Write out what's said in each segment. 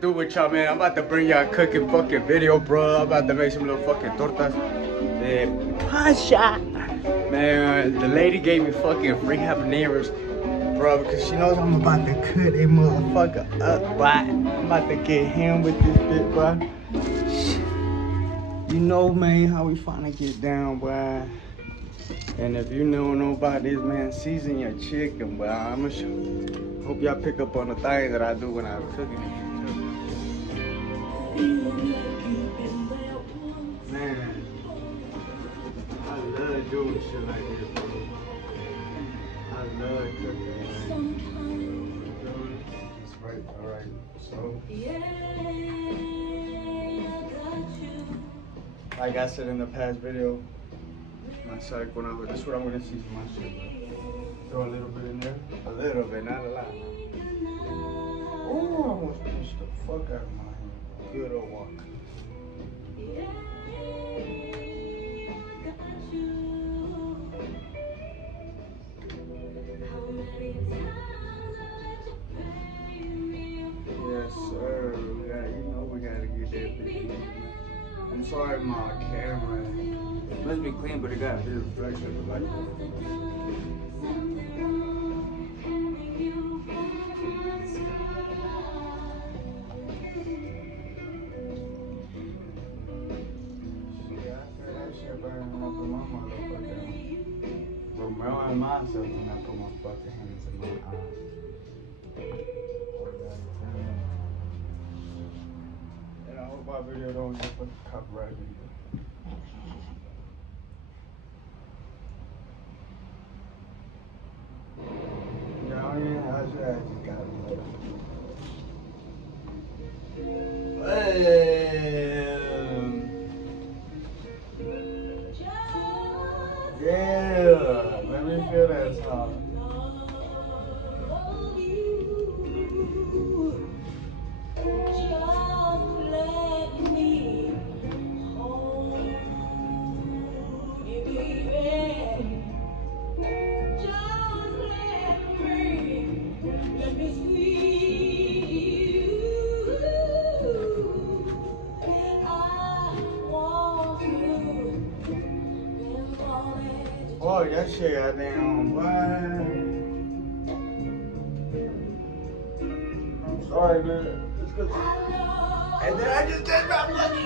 through with y'all, man. I'm about to bring y'all a cooking fucking video, bro. I'm about to make some little fucking tortas. Pasha. Man, the lady gave me fucking free habaneros, bro, because she knows I'm about to cut a motherfucker up, boy. I'm about to get him with this bit, bro. You know, man, how we finna get down, boy. And if you don't know about this, man, season your chicken, boy. I'ma show. Hope y'all pick up on the things that I do when I'm cooking. Man, I love doing shit like this, bro. I love cooking, man. That's right, alright. So, like I said in the past video, my side going over. This is what I'm gonna season my shit, bro. Throw a little bit in there. A little bit, not a lot. Oh, I almost pushed the fuck out of my hand. Good old walk. Yes, sir. We gotta get that big. I'm sorry, my camera. It must be clean, but it got a bit of reflection. Like, remembering myself when I put my fucking hands in my eyes. And I hope my video don't get fucking copyrighted either. I just got it. Yeah, let me feel that song. Boy, that shit goddamn, what? I'm sorry, man. It's good. And then I just did my money.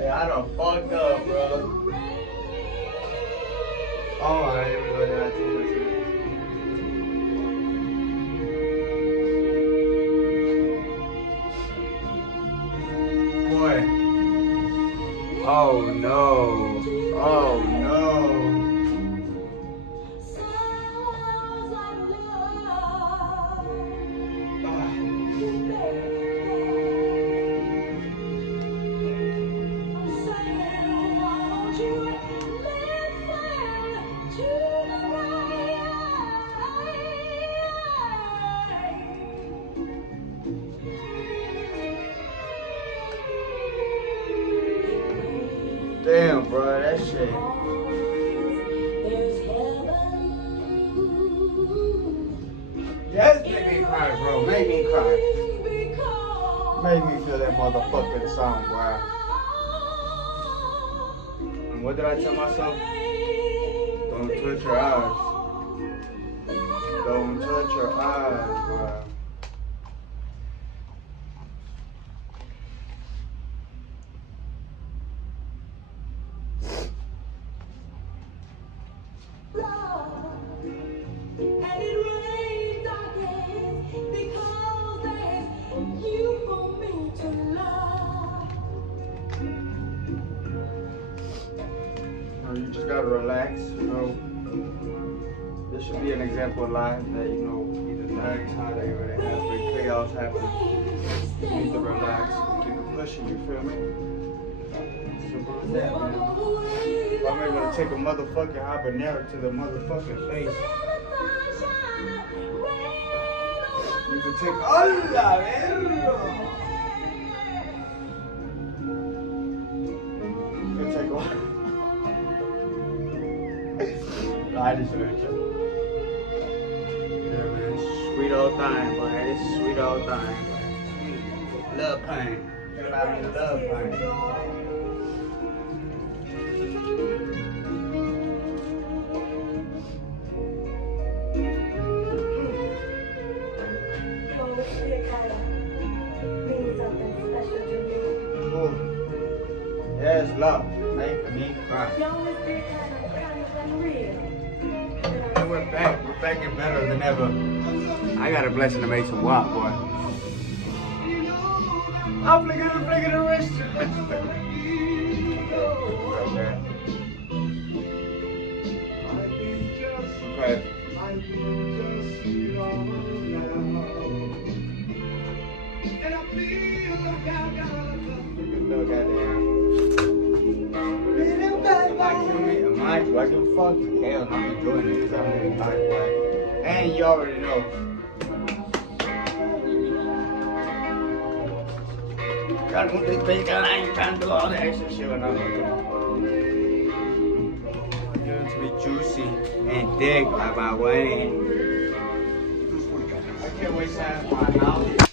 Yeah, I done fucked up, bro. Oh, here we go. Now I think that's it. Boy. Oh, no. Oh no. Damn, bro, that shit. Yes, make me cry, bro. Make me cry. Make me feel that motherfucking song, bro. And what did I tell myself? Don't touch your eyes. Don't touch your eyes, bro. You just gotta relax, you know. This should be an example of life that, you know, either nice, hot, or big chaos happen. You need to relax and keep it pushing, you feel me? Simple as that, man. If I'm able to take a motherfucking habanero to the motherfucking face, you can take Allah, man. You can take one. I just heard you. Yeah, man. sweet old thing, boy. It's a sweet old thing, boy. Love pain. Feel like I'm in love pain. Yes, love. Make me cry. And we're back. We're back and better than ever. I got a blessing to make some WAP, boy. I'm flicking the wrist. Okay. Look at do I give a fuck? Hell, I'm enjoying it because I'm in life, right? And you already know. God, one big big I ain't trying to do all that extra shit when I'm doing it to be juicy and thick like my way. I can't wait to have my house.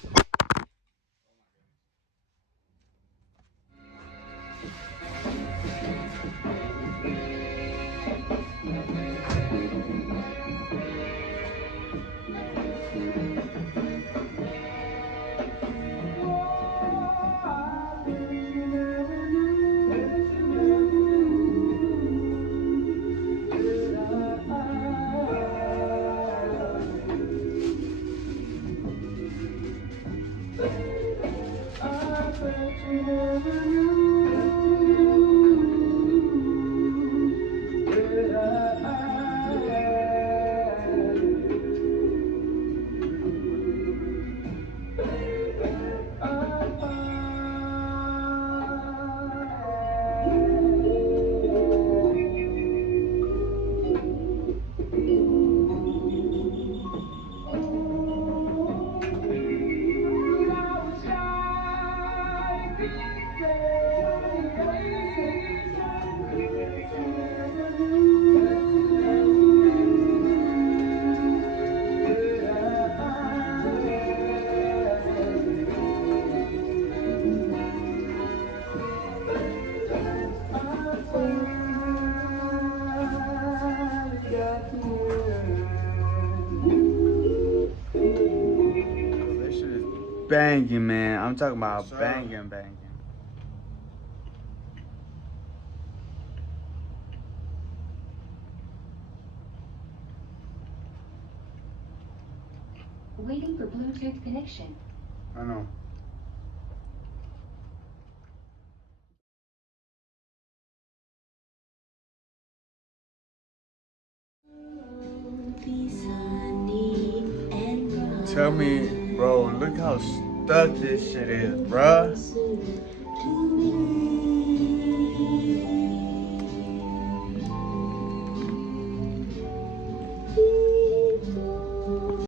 Banging, man. I'm talking about banging. Waiting for Bluetooth connection. I know. Tell me, bro, look how stuck this shit is, bruh.